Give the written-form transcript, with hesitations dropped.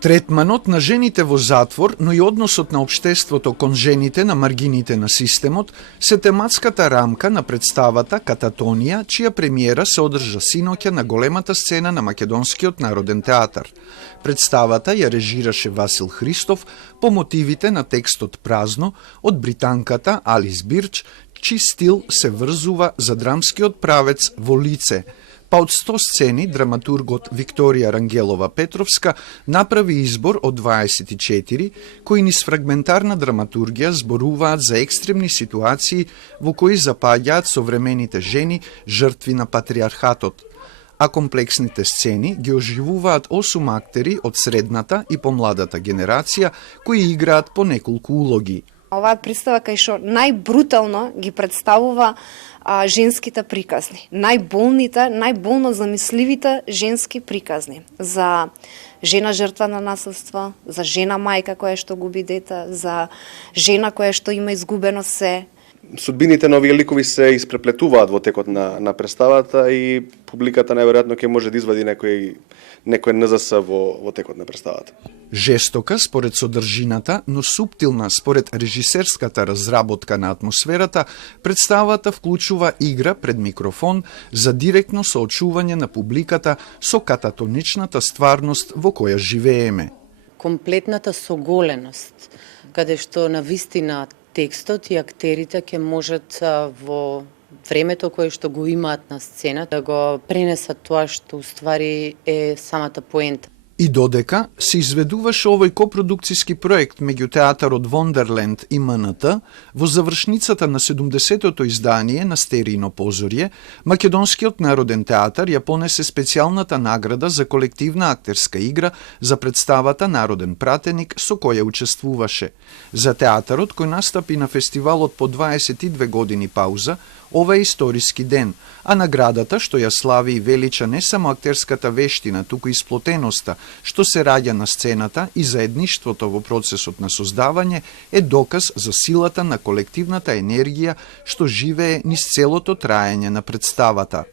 Третманот на жените во затвор, но и односот на општеството кон жените на маргините на системот се тематската рамка на представата Кататонија, чија премиера се одржа синоќа на големата сцена на Македонскиот народен театар. Представата ја режираше Васил Христов по мотивите на текстот Празно од британката Алис Бирч, чиј стил се врзува за драмскиот правец во лице. Па од 100 сцени, драматургот Викторија Рангелова Петровска направи избор од 24, кои низ фрагментарна драматургија зборуваат за екстремни ситуации во кои запаѓаат современите жени жртви на патриархатот. А комплексните сцени ги оживуваат 8 актери од средната и помладата генерација, кои играат по неколку улоги. Оваа представа кај што најбрутално ги представува женските приказни. Најболно замисливите женски приказни. За жена жртва на насилство, за жена мајка која што губи дете, за жена која што има изгубено се. Судбините на овие ликови се испреплетуваат во текот на представата и публиката најверојатно ќе може да извади некој НЗС во текот на представата. Жестока според содржината, но суптилна според режисерската разработка на атмосферата, представата вклучува игра пред микрофон за директно соочување на публиката со кататоничната стварност во која живееме. Комплетната соголеност, каде што навистина текстот и актерите ќе можат во времето кое што го имаат на сцена да го пренесат тоа што уствари е самата поента. И додека се изведуваше овој копродукциски проект меѓу театарот Вондерленд и МНТ, во завршницата на 70-тото издание на Стерино позорје, Македонскиот народен театар ја понесе специјалната награда за колективна актерска игра за представата Народен пратеник со која учествуваше. За театарот кој настапи на фестивалот по 22 години пауза, ова е историски ден, а наградата што ја слави и велича не само актерската вештина, туку и сплотеноста што се раѓа на сцената и заедништвото во процесот на создавање, е доказ за силата на колективната енергија што живее низ целото траење на представата.